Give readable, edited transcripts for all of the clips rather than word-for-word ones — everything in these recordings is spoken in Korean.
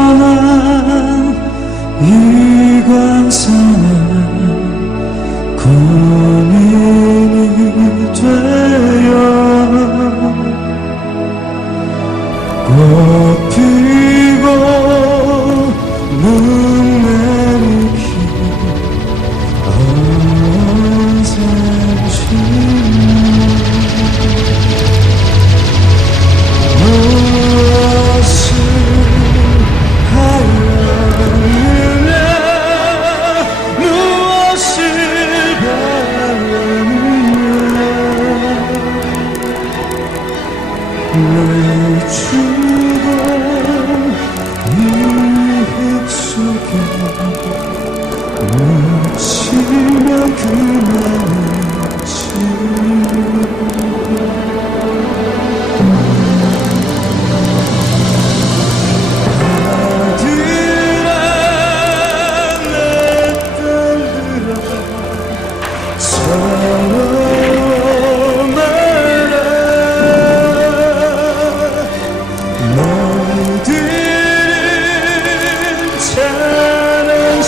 태어난 이 광산에 고민이 되어 꽃 피고 눈 내리기 언제쯤 왜 죽어 이 흙속에 묻히면 그만이지 아들아 내 딸들아 서로 너희들은 잘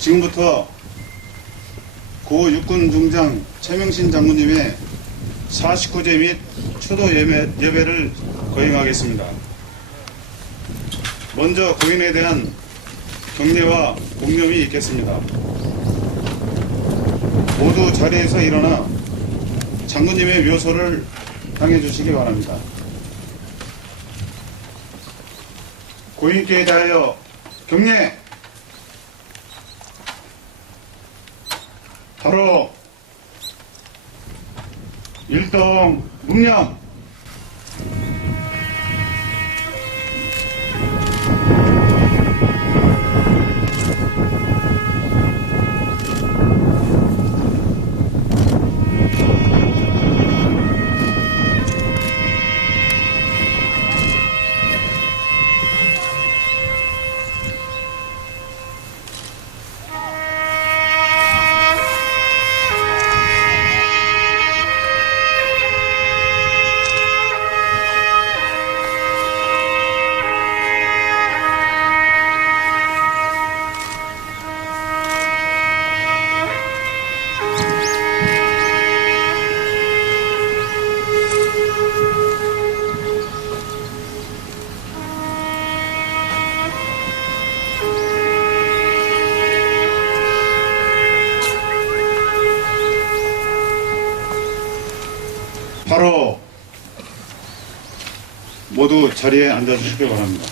지금부터 고 육군 중장 최명신 장군님의 49제 및 추도 예배를 거행하겠습니다. 먼저 고인에 대한 경례와 공념이 있겠습니다. 모두 자리에서 일어나 장군님의 묘소를 향해 주시기 바랍니다. 고인께 대하여 경례! 바로 일동 묵념! 바로 모두 자리에 앉아주시기 바랍니다.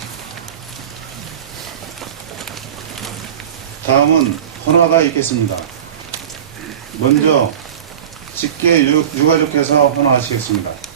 다음은 헌화가 있겠습니다. 먼저 직계 유가족께서 헌화하시겠습니다.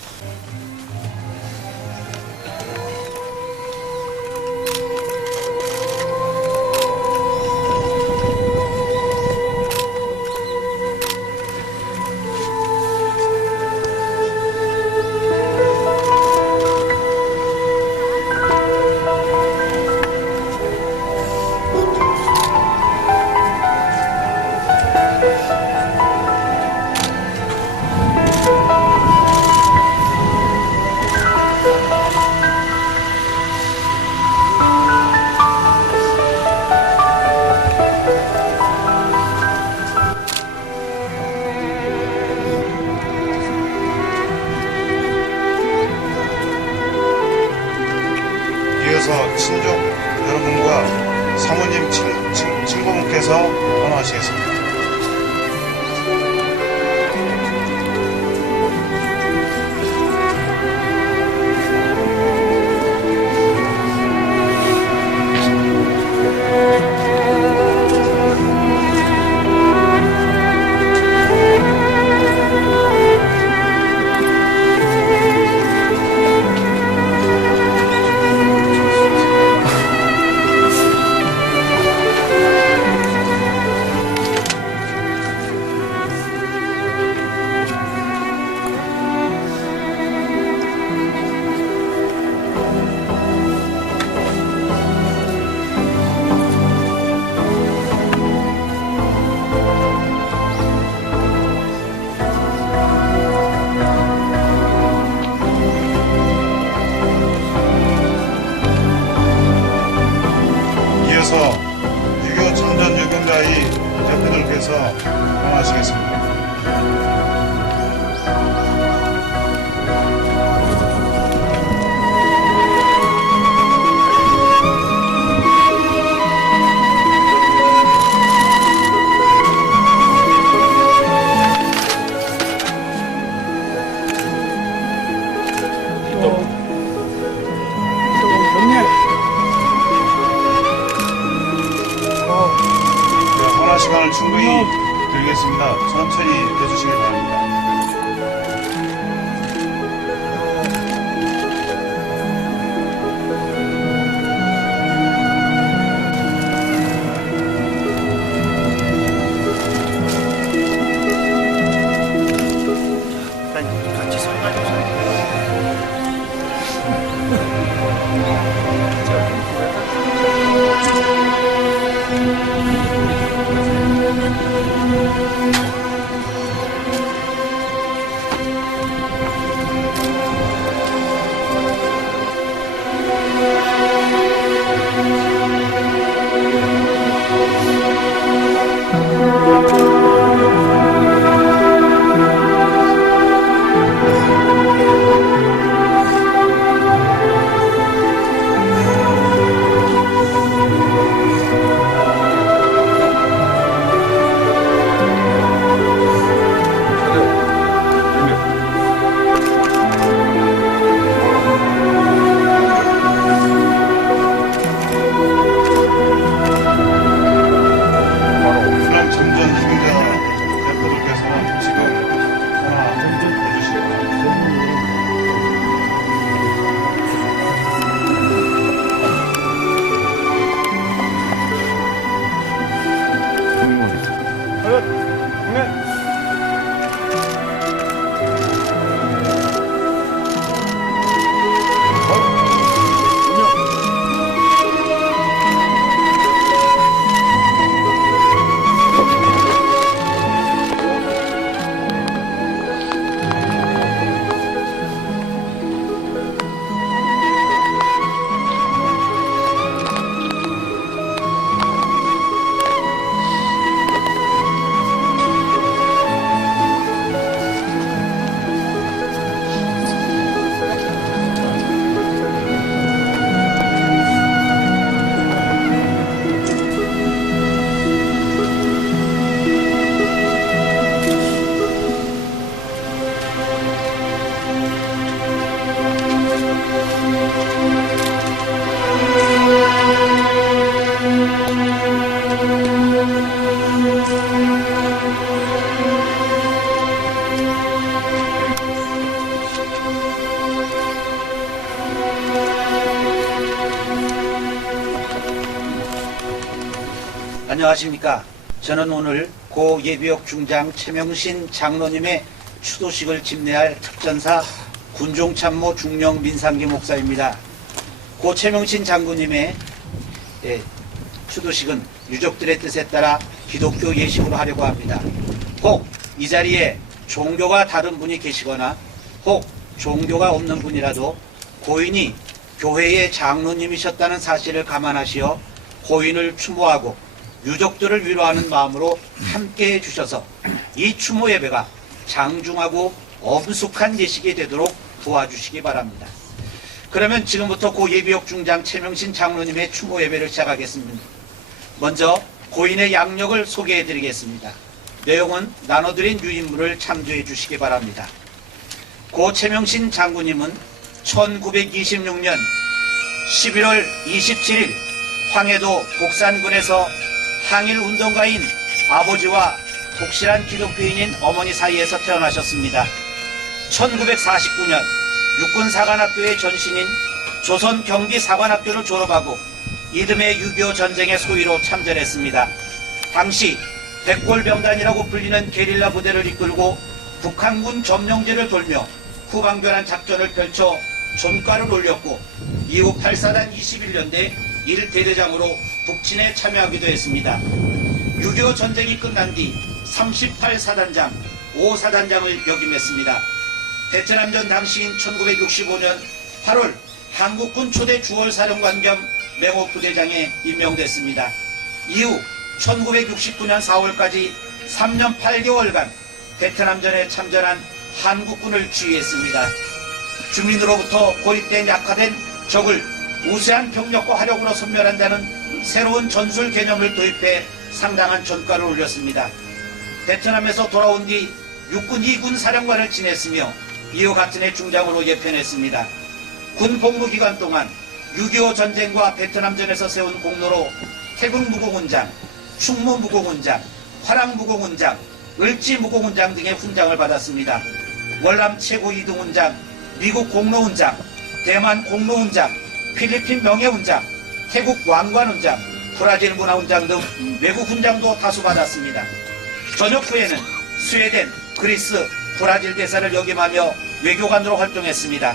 이어서 친족 여러분과 사모님 친구분께서 헌화하시겠습니다. 유교 참전 유경자의 대표들께서 헌화하시겠습니다. 시간을 충분히 드리겠습니다. 천천히 해주시기 바랍니다. 같이 설명해주세요. 안녕하십니까. 저는 오늘 고 예비역 중장 최명신 장로님의 추도식을 집례할 특전사 군종참모 중령 민상기 목사입니다. 고 최명신 장군님의 추도식은 유족들의 뜻에 따라 기독교 예식으로 하려고 합니다. 혹 이 자리에 종교가 다른 분이 계시거나 혹 종교가 없는 분이라도 고인이 교회의 장로님이셨다는 사실을 감안하시어 고인을 추모하고 유족들을 위로하는 마음으로 함께해 주셔서 이 추모 예배가 장중하고 엄숙한 예식이 되도록 도와주시기 바랍니다. 그러면 지금부터 고 예비역 중장 최명신 장로님의 추모 예배를 시작하겠습니다. 먼저 고인의 양력을 소개해 드리겠습니다. 내용은 나눠드린 유인물을 참조해 주시기 바랍니다. 고 최명신 장군님은 1926년 11월 27일 황해도 복산군에서 항일운동가인 아버지와 독실한 기독교인인 어머니 사이에서 태어나셨습니다. 1949년 육군사관학교의 전신인 조선경기사관학교를 졸업하고 이듬해 6.25 전쟁의 소위로 참전했습니다. 당시 백골병단이라고 불리는 게릴라 부대를 이끌고 북한군 점령지를 돌며 후방교란 작전을 펼쳐 존가를 올렸고 이후 8사단 21년대 1대대장으로 북진에 참여하기도 했습니다. 6.25 전쟁이 끝난 뒤 38사단장, 5사단장을 역임했습니다. 베트남전 당시인 1965년 8월 한국군 초대 주월사령관 겸 맹호부대장에 임명됐습니다. 이후 1969년 4월까지 3년 8개월간 베트남전에 참전한 한국군을 지휘했습니다. 주민으로부터 고립된 약화된 적을 우세한 병력과 화력으로 섬멸한다는 새로운 전술 개념을 도입해 상당한 전과를 올렸습니다. 베트남에서 돌아온 뒤 육군 2군 사령관을 지냈으며 이후 같은 해 중장으로 예편했습니다. 군 복무 기간 동안 6.25 전쟁과 베트남전에서 세운 공로로 태국무공훈장, 충무무공훈장, 화랑무공훈장, 을지무공훈장 등의 훈장을 받았습니다. 월남 최고 2등훈장, 미국 공로훈장, 대만 공로훈장, 필리핀 명예훈장, 태국 왕관훈장, 브라질 문화훈장 등 외국 훈장도 다수 받았습니다. 전역 후에는 스웨덴, 그리스, 브라질 대사를 역임하며 외교관으로 활동했습니다.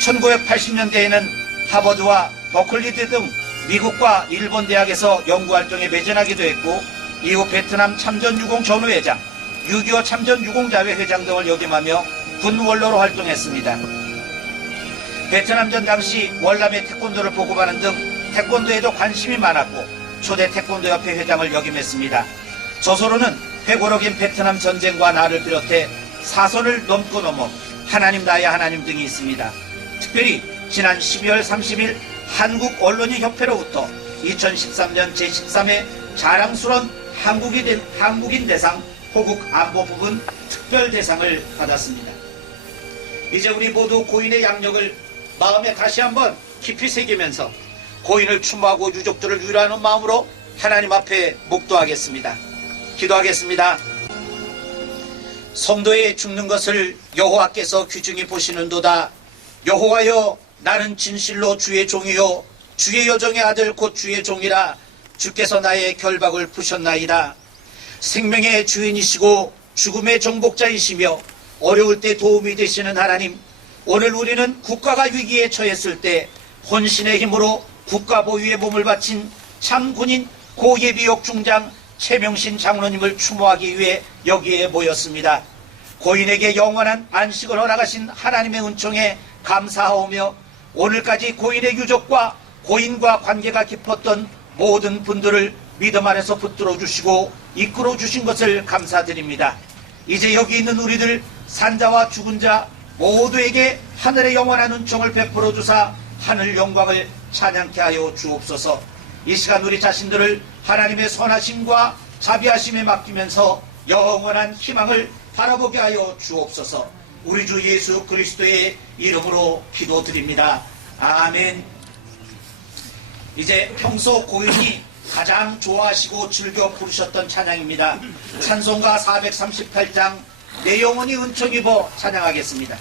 1980년대에는 하버드와 버클리대 등 미국과 일본 대학에서 연구활동에 매진하기도 했고 이후 베트남 참전유공 전후회장, 6.25 참전유공자회 회장 등을 역임하며 군원로로 활동했습니다. 베트남전 당시 월남의 태권도를 보급하는 등 태권도에도 관심이 많았고 초대 태권도협회 회장을 역임했습니다. 저서로는 회고록인 베트남 전쟁과 나를 비롯해 사선을 넘고 넘어 하나님 나의 하나님 등이 있습니다. 특별히 지난 12월 30일 한국언론인협회로부터 2013년 제13회 자랑스러운 한국인 대상 호국 안보 부분 특별 대상을 받았습니다. 이제 우리 모두 고인의 양력을 마음에 다시 한번 깊이 새기면서 고인을 추모하고 유족들을 위로하는 마음으로 하나님 앞에 묵도하겠습니다. 기도하겠습니다. 성도의 죽는 것을 여호와께서 귀중히 보시는도다. 여호와여, 나는 진실로 주의 종이요 주의 여종의 아들 곧 주의 종이라. 주께서 나의 결박을 푸셨나이다. 생명의 주인이시고 죽음의 정복자이시며 어려울 때 도움이 되시는 하나님, 오늘 우리는 국가가 위기에 처했을 때 혼신의 힘으로 국가 보위에 몸을 바친 참군인 고 예비역 중장 최명신 장로님을 추모하기 위해 여기에 모였습니다. 고인에게 영원한 안식을 허락하신 하나님의 은총에 감사하오며 오늘까지 고인의 유족과 고인과 관계가 깊었던 모든 분들을 믿음 안에서 붙들어 주시고 이끌어 주신 것을 감사드립니다. 이제 여기 있는 우리들 산자와 죽은 자 모두에게 하늘의 영원한 은총을 베풀어 주사 하늘 영광을 찬양케 하여 주옵소서. 이 시간 우리 자신들을 하나님의 선하심과 자비하심에 맡기면서 영원한 희망을 바라보게 하여 주옵소서. 우리 주 예수 그리스도의 이름으로 기도드립니다. 아멘. 이제 평소 고인이 가장 좋아하시고 즐겨 부르셨던 찬양입니다. 찬송가 438장 내 영혼이 은총 입어 찬양하겠습니다.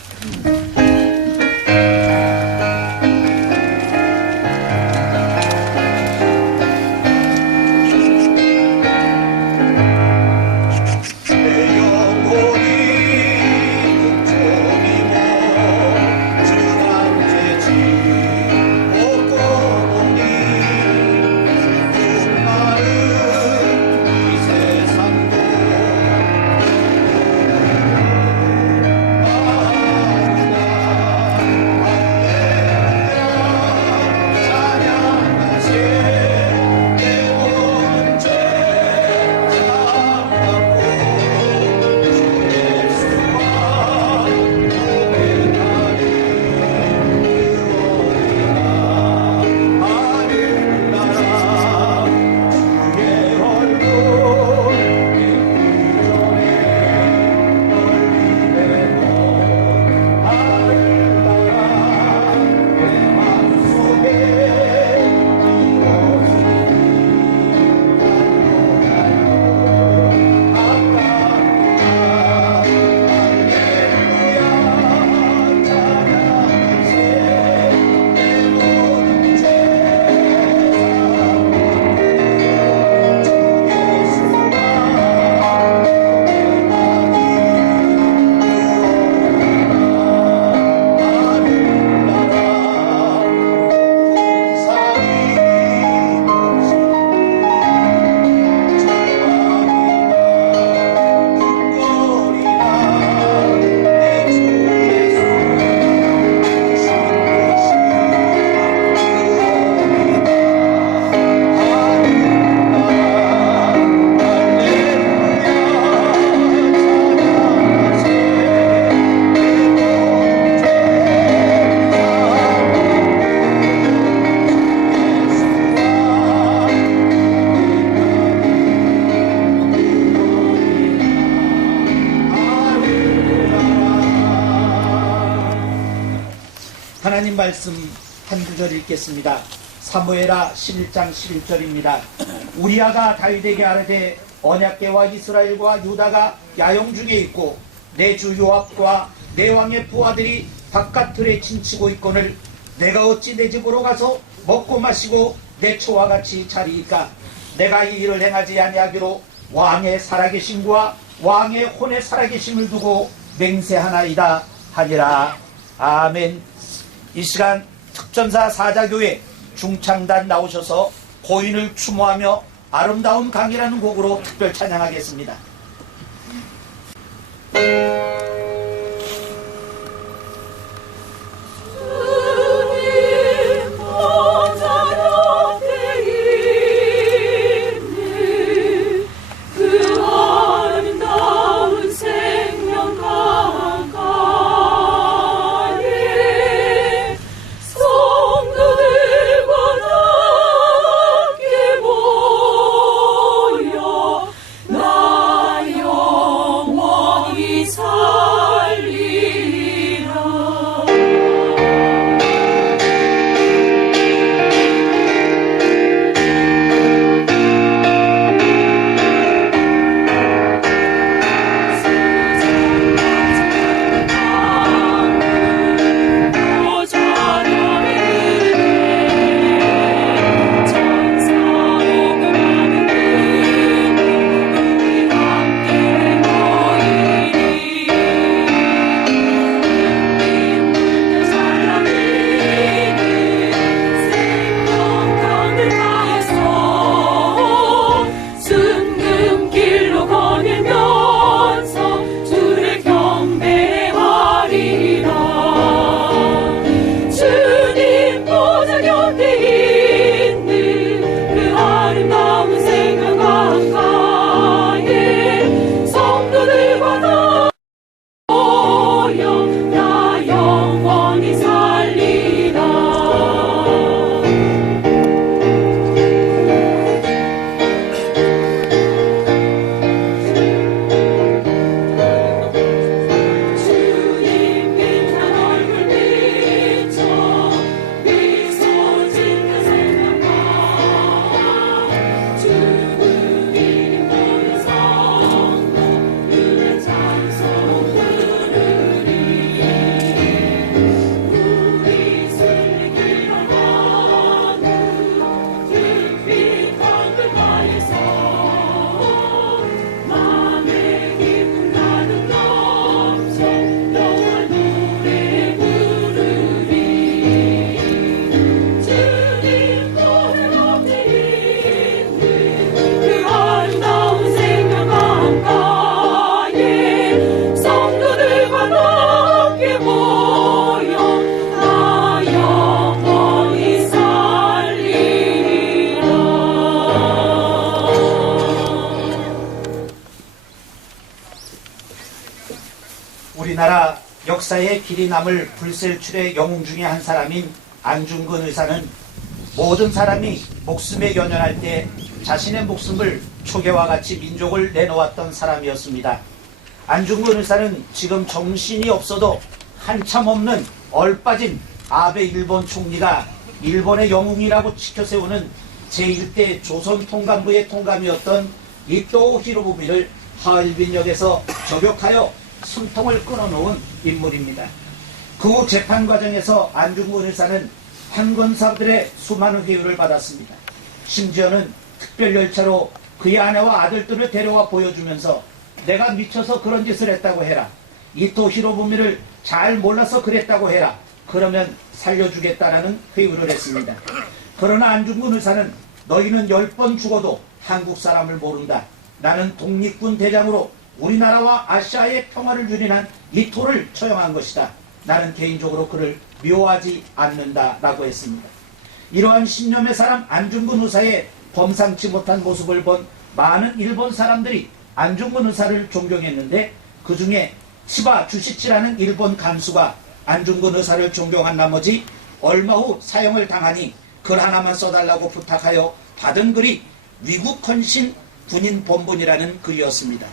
하나님 말씀 한 구절 읽겠습니다. 사무엘하 11장 11절입니다. 우리아가 다윗에게 아뢰되 언약궤와 이스라엘과 유다가 야영 중에 있고 내 주 요압과 내 왕의 부하들이 바깥틀에 침치고 있거늘 내가 어찌 내 집으로 가서 먹고 마시고 내 초와 같이 자리이까. 내가 이 일을 행하지 아니하기로 왕의 살아계심과 왕의 혼의 살아계심을 두고 맹세하나이다 하니라. 아멘. 이 시간 특전사 사자교회 중창단 나오셔서 고인을 추모하며 아름다운 강이라는 곡으로 특별 찬양하겠습니다. 우리나라 역사에 길이 남을 불셀출의 영웅 중에 한 사람인 안중근 의사는 모든 사람이 목숨에 연연할 때 자신의 목숨을 초계와 같이 민족을 내놓았던 사람이었습니다. 안중근 의사는 지금 정신이 없어도 한참 없는 얼빠진 아베 일본 총리가 일본의 영웅이라고 치켜세우는 제1대 조선 통감부의 통감이었던 이토 히로부미를 하얼빈역에서 저격하여 숨통을 끊어놓은 인물입니다. 그 후 재판 과정에서 안중근 의사는 판권사들의 수많은 회유를 받았습니다. 심지어는 특별열차로 그의 아내와 아들들을 데려와 보여주면서 내가 미쳐서 그런 짓을 했다고 해라. 이토 히로부미를 잘 몰라서 그랬다고 해라. 그러면 살려주겠다라는 회유를 했습니다. 그러나 안중근 의사는 너희는 10번 죽어도 한국 사람을 모른다. 나는 독립군 대장으로 우리나라와 아시아의 평화를 유린한 이토를 처형한 것이다. 나는 개인적으로 그를 묘하지 않는다 라고 했습니다. 이러한 신념의 사람 안중근 의사의 범상치 못한 모습을 본 많은 일본 사람들이 안중근 의사를 존경했는데 그 중에 치바 주시치라는 일본 간수가 안중근 의사를 존경한 나머지 얼마 후 사형을 당하니 글 하나만 써달라고 부탁하여 받은 글이 위국헌신 군인 본분이라는 글이었습니다.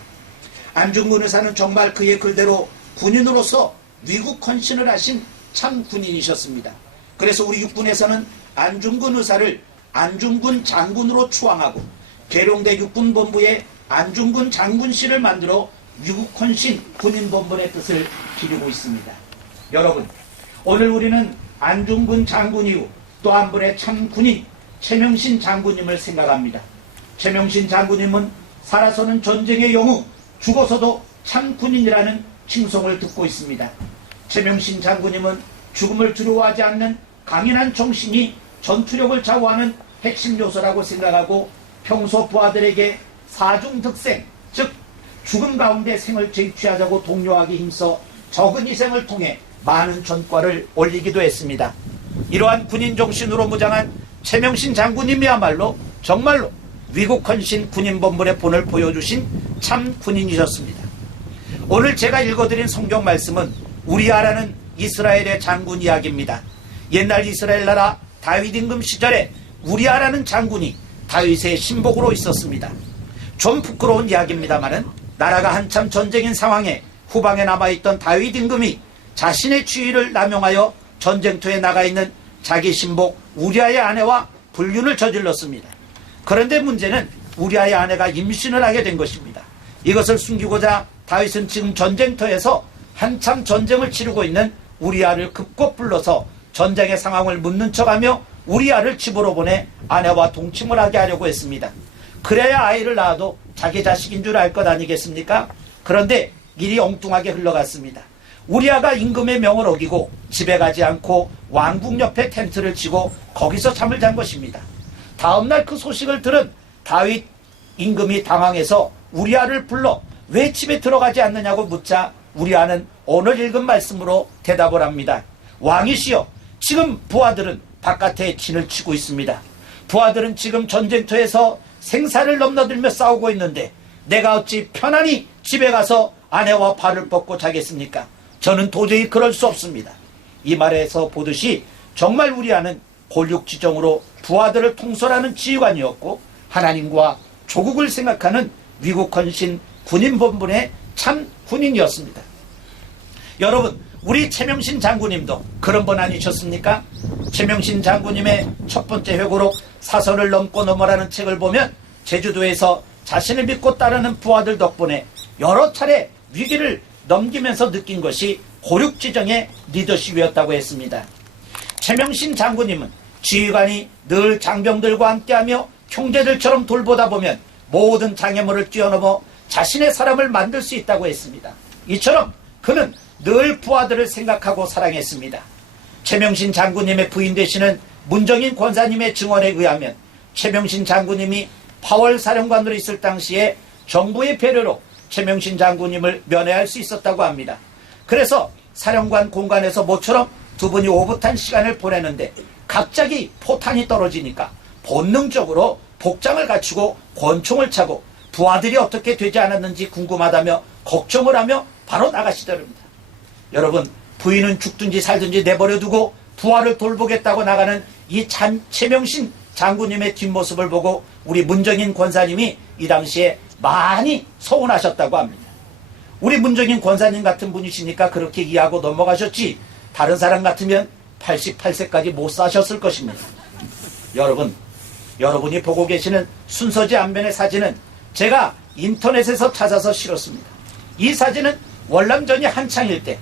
안중근 의사는 정말 그의 글대로 군인으로서 위국헌신을 하신 참 군인이셨습니다. 그래서 우리 육군에서는 안중근 의사를 안중근 장군으로 추앙하고 계룡대 육군본부에 안중근 장군실을 만들어 위국헌신 군인본분의 뜻을 기리고 있습니다. 여러분, 오늘 우리는 안중근 장군 이후 또 한 분의 참 군인 최명신 장군님을 생각합니다. 최명신 장군님은 살아서는 전쟁의 영웅, 죽어서도 참 군인이라는 칭송을 듣고 있습니다. 최명신 장군님은 죽음을 두려워하지 않는 강인한 정신이 전투력을 좌우하는 핵심 요소라고 생각하고 평소 부하들에게 사중득생, 즉 죽음 가운데 생을 쟁취하자고 독려하기 힘써 적은 희생을 통해 많은 전과를 올리기도 했습니다. 이러한 군인 정신으로 무장한 최명신 장군님이야말로 정말로 위국헌신 군인본분의 본을 보여주신 참 군인이셨습니다. 오늘 제가 읽어드린 성경 말씀은 우리아라는 이스라엘의 장군 이야기입니다. 옛날 이스라엘 나라 다윗 임금 시절에 우리아라는 장군이 다윗의 신복으로 있었습니다. 좀 부끄러운 이야기입니다마는 나라가 한참 전쟁인 상황에 후방에 남아있던 다윗 임금이 자신의 지위를 남용하여 전쟁터에 나가 있는 자기 신복 우리아의 아내와 불륜을 저질렀습니다. 그런데 문제는 우리아의 아내가 임신을 하게 된 것입니다. 이것을 숨기고자 다윗은 지금 전쟁터에서 한참 전쟁을 치르고 있는 우리아를 급고 불러서 전쟁의 상황을 묻는 척하며 우리아를 집으로 보내 아내와 동침을 하게 하려고 했습니다. 그래야 아이를 낳아도 자기 자식인 줄 알 것 아니겠습니까? 그런데 일이 엉뚱하게 흘러갔습니다. 우리아가 임금의 명을 어기고 집에 가지 않고 왕궁 옆에 텐트를 치고 거기서 잠을 잔 것입니다. 다음날 그 소식을 들은 다윗 임금이 당황해서 우리아를 불러 왜 집에 들어가지 않느냐고 묻자 우리아는 오늘 읽은 말씀으로 대답을 합니다. 왕이시여, 지금 부하들은 바깥에 진을 치고 있습니다. 부하들은 지금 전쟁터에서 생사를 넘나들며 싸우고 있는데 내가 어찌 편안히 집에 가서 아내와 발을 뻗고 자겠습니까? 저는 도저히 그럴 수 없습니다. 이 말에서 보듯이 정말 우리아는 골육지정으로 부하들을 통솔하는 지휘관이었고 하나님과 조국을 생각하는 위국헌신 군인본분의 참 군인이었습니다. 여러분, 우리 최명신 장군님도 그런 분 아니셨습니까? 최명신 장군님의 첫 번째 회고록 사선을 넘고 넘어라는 책을 보면 제주도에서 자신을 믿고 따르는 부하들 덕분에 여러 차례 위기를 넘기면서 느낀 것이 고륙지정의 리더십이었다고 했습니다. 최명신 장군님은 지휘관이 늘 장병들과 함께하며 형제들처럼 돌보다 보면 모든 장애물을 뛰어넘어 자신의 사람을 만들 수 있다고 했습니다. 이처럼 그는 늘 부하들을 생각하고 사랑했습니다. 최명신 장군님의 부인 되시는 문정인 권사님의 증언에 의하면 최명신 장군님이 파월 사령관으로 있을 당시에 정부의 배려로 최명신 장군님을 면회할 수 있었다고 합니다. 그래서 사령관 공간에서 모처럼 두 분이 오붓한 시간을 보내는데 갑자기 포탄이 떨어지니까 본능적으로 복장을 갖추고 권총을 차고 부하들이 어떻게 되지 않았는지 궁금하다며 걱정을 하며 바로 나가시더랍니다. 여러분, 부인은 죽든지 살든지 내버려두고 부하를 돌보겠다고 나가는 이 최명신 장군님의 뒷모습을 보고 우리 문정인 권사님이 이 당시에 많이 서운하셨다고 합니다. 우리 문정인 권사님 같은 분이시니까 그렇게 이해하고 넘어가셨지 다른 사람 같으면 88세까지 못 사셨을 것입니다. 여러분, 여러분이 보고 계시는 순서지 앞면의 사진은 제가 인터넷에서 찾아서 실었습니다. 이 사진은 월남전이 한창일 때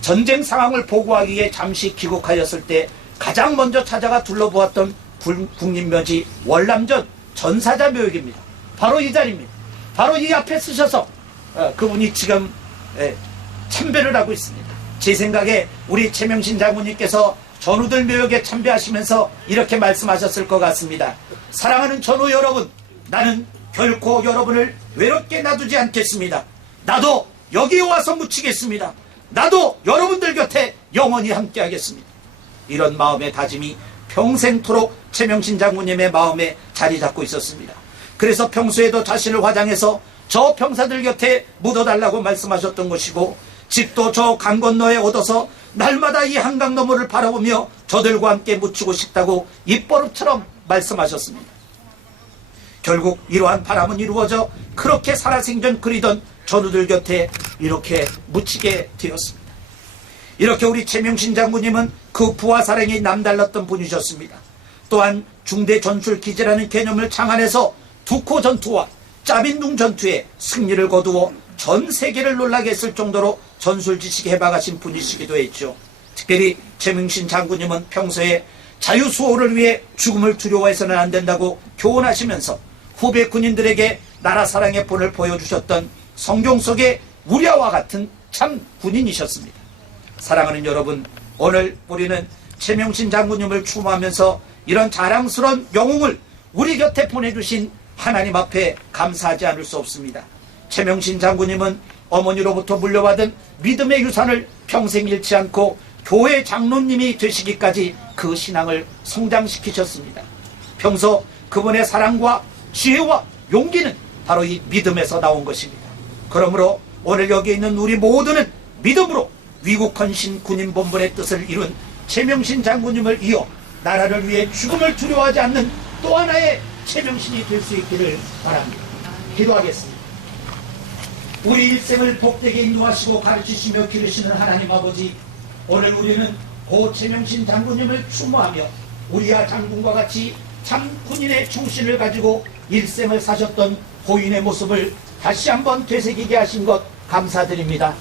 전쟁 상황을 보고하기 위해 잠시 귀국하였을 때 가장 먼저 찾아가 둘러보았던 국립묘지 월남전 전사자 묘역입니다. 바로 이 자리입니다. 바로 이 앞에 쓰셔서 그분이 지금 참배를 하고 있습니다. 제 생각에 우리 최명신 장군님께서 전우들 묘역에 참배하시면서 이렇게 말씀하셨을 것 같습니다. 사랑하는 전우 여러분, 나는 결코 여러분을 외롭게 놔두지 않겠습니다. 나도 여기에 와서 묻히겠습니다. 나도 여러분들 곁에 영원히 함께하겠습니다. 이런 마음의 다짐이 평생토록 최명신 장군님의 마음에 자리 잡고 있었습니다. 그래서 평소에도 자신을 화장해서 저 병사들 곁에 묻어달라고 말씀하셨던 것이고 집도 저 강 건너에 얻어서 날마다 이 한강 너머를 바라보며 저들과 함께 묻히고 싶다고 입버릇처럼 말씀하셨습니다. 결국 이러한 바람은 이루어져 그렇게 살아생전 그리던 전우들 곁에 이렇게 묻히게 되었습니다. 이렇게 우리 최명신 장군님은 그 부와 사랑이 남달랐던 분이셨습니다. 또한 중대 전술 기제라는 개념을 창안해서 두코 전투와 짜빈둥 전투에 승리를 거두어 전 세계를 놀라게 했을 정도로 전술 지식에 해박하신 분이시기도 했죠. 특별히 최명신 장군님은 평소에 자유수호를 위해 죽음을 두려워해서는 안 된다고 교훈하시면서 후배 군인들에게 나라 사랑의 본을 보여주셨던 성경 속의 우리와 같은 참 군인이셨습니다. 사랑하는 여러분, 오늘 우리는 최명신 장군님을 추모하면서 이런 자랑스러운 영웅을 우리 곁에 보내주신 하나님 앞에 감사하지 않을 수 없습니다. 최명신 장군님은 어머니로부터 물려받은 믿음의 유산을 평생 잃지 않고 교회 장로님이 되시기까지 그 신앙을 성장시키셨습니다. 평소 그분의 사랑과 지혜와 용기는 바로 이 믿음에서 나온 것입니다. 그러므로 오늘 여기 있는 우리 모두는 믿음으로 위국헌신 군인본분의 뜻을 이룬 최명신 장군님을 이어 나라를 위해 죽음을 두려워하지 않는 또 하나의 최명신이 될 수 있기를 바랍니다. 기도하겠습니다. 우리 일생을 복되게 인도하시고 가르치시며 기르시는 하나님 아버지, 오늘 우리는 고 최명신 장군님을 추모하며 우리와 장군과 같이 참 군인의 충신을 가지고 일생을 사셨던 고인의 모습을 다시 한번 되새기게 하신 것 감사드립니다.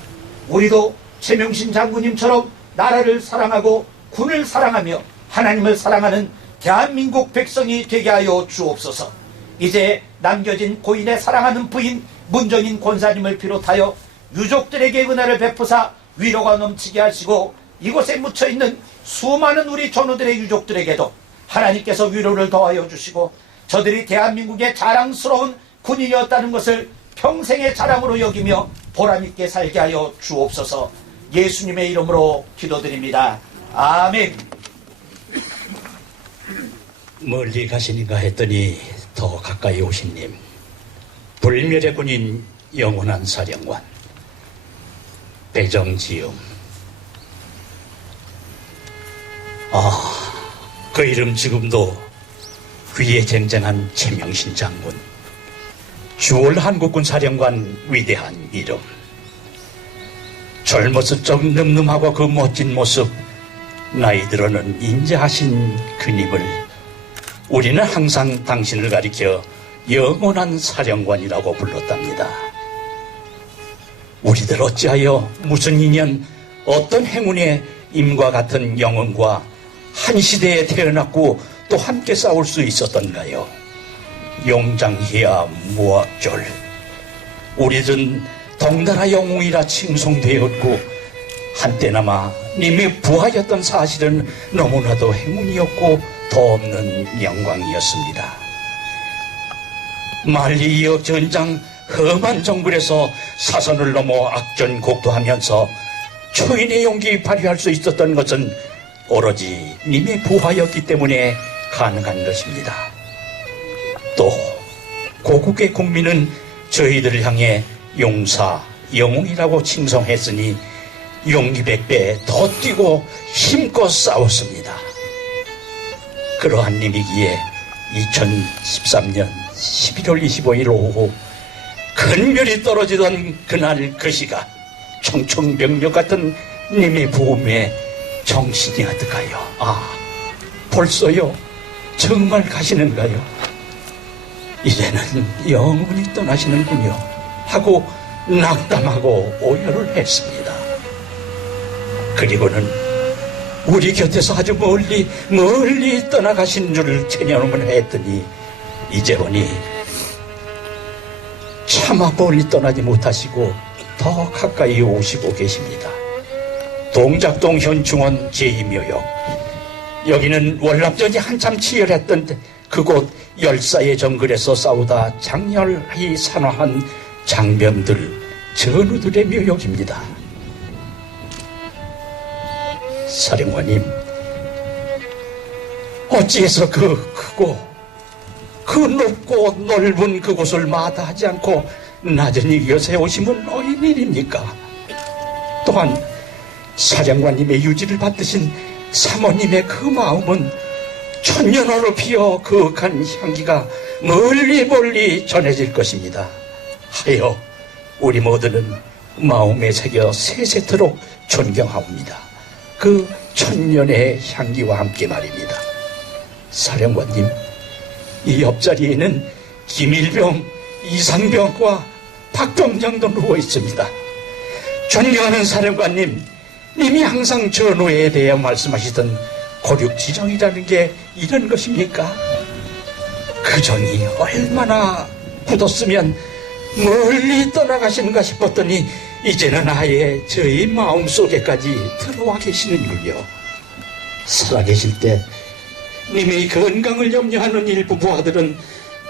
우리도 최명신 장군님처럼 나라를 사랑하고 군을 사랑하며 하나님을 사랑하는 대한민국 백성이 되게 하여 주옵소서. 이제 남겨진 고인의 사랑하는 부인 문정인 권사님을 비롯하여 유족들에게 은혜를 베푸사 위로가 넘치게 하시고 이곳에 묻혀있는 수많은 우리 전우들의 유족들에게도 하나님께서 위로를 더하여 주시고 저들이 대한민국의 자랑스러운 군인이었다는 것을 평생의 자랑으로 여기며 보람있게 살게 하여 주옵소서. 예수님의 이름으로 기도드립니다. 아멘. 멀리 가시는가 했더니 더 가까이 오신 님, 불멸의 군인 영원한 사령관 배정지음. 그 이름 지금도 귀에 쟁쟁한 최명신 장군, 주월 한국군 사령관 위대한 이름. 젊었을 적 늠름하고 그 멋진 모습, 나이 들어는 인자하신 그님을 우리는 항상 당신을 가리켜 영원한 사령관이라고 불렀답니다. 우리들 어찌하여 무슨 인연, 어떤 행운의 임과 같은 영혼과 한 시대에 태어났고 또 함께 싸울 수 있었던가요? 용장희야 무학졸, 우리들은 덩달아 영웅이라 칭송되었고 한때나마 님이 부하였던 사실은 너무나도 행운이었고 더 없는 영광이었습니다. 만리 이어 전장 험한 정글에서 사선을 넘어 악전곡도하면서 초인의 용기 발휘할 수 있었던 것은 오로지 님의 부하였기 때문에 가능한 것입니다. 또 고국의 국민은 저희들을 향해 용사, 영웅이라고 칭송했으니 용기 100배 더 뛰고 힘껏 싸웠습니다. 그러한 님이기에 2013년 11월 25일 오후 근별이 떨어지던 그날 그 시간, 청청병력 같은 님의 부음에 정신이 어떡하여? 벌써요? 정말 가시는가요? 이제는 영원히 떠나시는군요 하고 낙담하고 오열을 했습니다. 그리고는 우리 곁에서 아주 멀리 떠나가신 줄을 체념을 했더니 이제 보니 차마 멀리 떠나지 못하시고 더 가까이 오시고 계십니다. 동작동 현충원 제2묘역, 여기는 월남전이 한참 치열했던 그곳 열사의 정글에서 싸우다 장렬히 산화한 장병들, 전우들의 묘역입니다. 사령관님, 어찌해서 그 크고 그 높고 넓은 그곳을 마다하지 않고 나전히 이곳에 오심은 어인 일입니까? 또한 사령관님의 유지를 받으신 사모님의 그 마음은 천년으로 피어 그윽한 향기가 멀리 전해질 것입니다. 하여 우리 모두는 마음에 새겨 세세토록 존경하옵니다. 그 천년의 향기와 함께 말입니다. 사령관님, 이 옆자리에는 김일병, 이상병과 박병장도 누워 있습니다. 존경하는 사령관님, 님이 항상 전후에 대해 말씀하시던 고륙지정이라는 게 이런 것입니까? 그 정이 얼마나 굳었으면 멀리 떠나가시는가 싶었더니 이제는 아예 저희 마음속에까지 들어와 계시는군요. 살아계실 때 님의 건강을 염려하는 일부 부하들은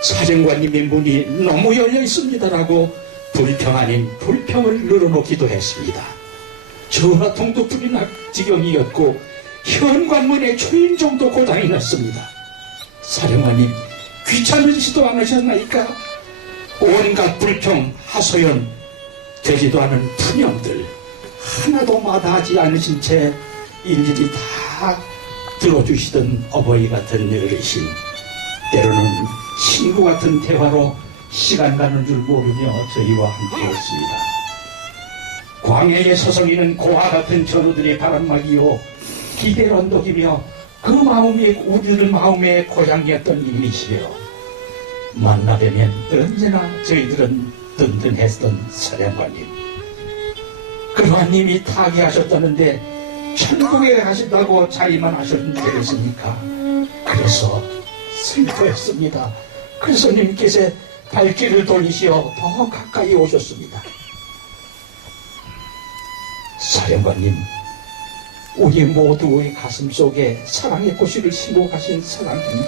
사령관님의 문이 너무 열려 있습니다라고 불평 아닌 불평을 늘어놓기도 했습니다. 전화통도 불이 날 지경이었고 현관문의 초인종도 고장이 났습니다. 사령관님, 귀찮으시지도 않으셨나이까? 온갖 불평, 하소연, 되지도 않은 푸념들 하나도 마다하지 않으신 채 일일이 다 들어주시던 어버이 같은 어르신, 때로는 친구 같은 대화로 시간 가는 줄 모르며 저희와 함께했습니다. 광야에 서성이는 고아 같은 전우들의 바람막이요 기대 언덕이며 그 마음이 우리들 마음의 고향이었던 님이시여, 만나뵈면 언제나 저희들은 든든했던 사령관님, 그러한 님이 타계하셨다는데 천국에 가신다고 자리만 하셨는 되겠습니까? 그래서 슬퍼했습니다. 그래서 님께서 발길을 돌리시어 더 가까이 오셨습니다. 사령관님, 우리 모두의 가슴 속에 사랑의 꽃씨를 심어 가신 사랑님,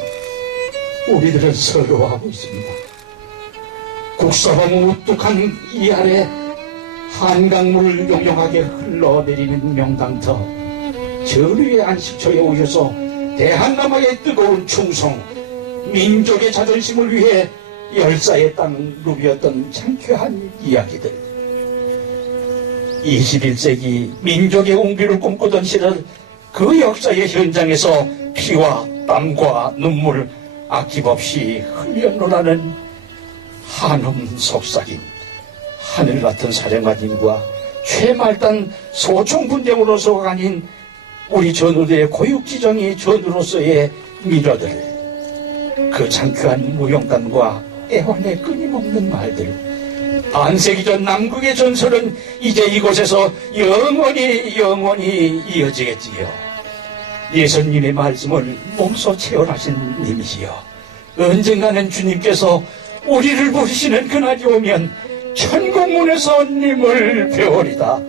우리들은 서러워하고 있습니다. 국사방 우뚝한 이 아래 한강물을 용용하게 흘러내리는 명당터, 전후의 안식처에 오셔서 대한남아의 뜨거운 충성, 민족의 자존심을 위해 열사의 땅을 누비었던 창쾌한 이야기들, 21세기 민족의 웅비를 꿈꾸던 시절 그 역사의 현장에서 피와 땀과 눈물 아낌없이 흘려노라는 한음 속삭임, 하늘같은 사령관님과 최말단 소총분대으로서가 아닌 우리 전우대의 고육지정이 전우로서의 미러들, 그 창쾌한 무용단과 애환의 끊임없는 말들, 반세기 전 남극의 전설은 이제 이곳에서 영원히 이어지겠지요. 예수님의 말씀을 몸소 체험하신 님이시여, 언젠가는 주님께서 우리를 부르시는 그날이 오면 천국문에서 님을 배우리다.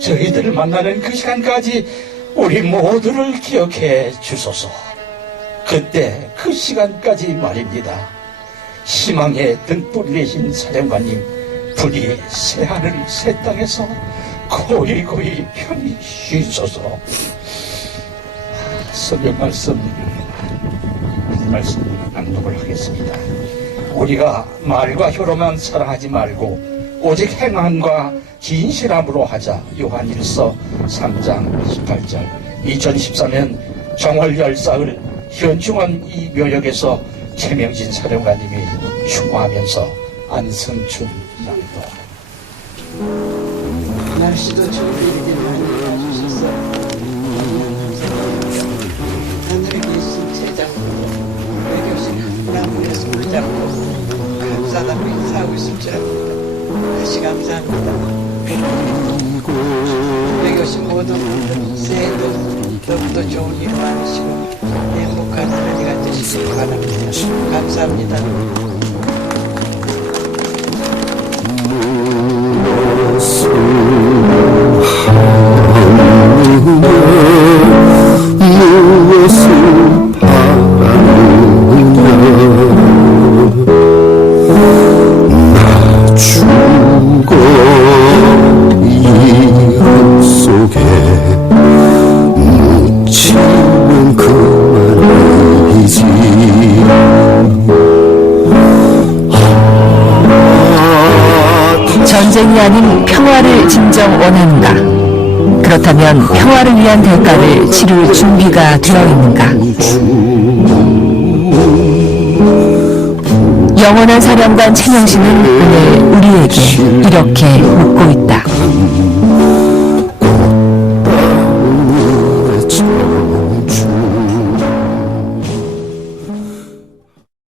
저희들을 만나는 그 시간까지 우리 모두를 기억해 주소서. 그때 그 시간까지 말입니다. 희망의 등불이신 사령관님, 부디 새하늘 새 땅에서 고이고이 편히 쉬소서. 성경 말씀 낭독을 하겠습니다. 우리가 말과 혀로만 사랑하지 말고 오직 행함과 진실함으로 하자. 요한일서 3장 18절. 2014년 정월 열사흘 현충원 이 묘역에서 최명진 사령관님이 추모하면서 안성춘 낭독. 날씨도 좋은데 이렇게 많이 와주셔서 하늘에 계신 제장으로 외교신 나무에서 붙잡고 감사하다고 인사하고 있을 줄 압니다. 다시 감사합니다. 외교신 모두 새해도 더욱더 좋은 일 많으시고 행복한 한 해가 되시길 바랍니다. 감사합니다. 무엇을 바라느냐, 나 죽어 이름 속에 묻히면 그만이지. 전쟁이 아닌 평화를 진정 원하는가? 그렇다면 평화를 위한 대가를 치를 준비가 되어 있는가? 영원한 사령관 최명신은 오늘 우리에게 이렇게 묻고 있다.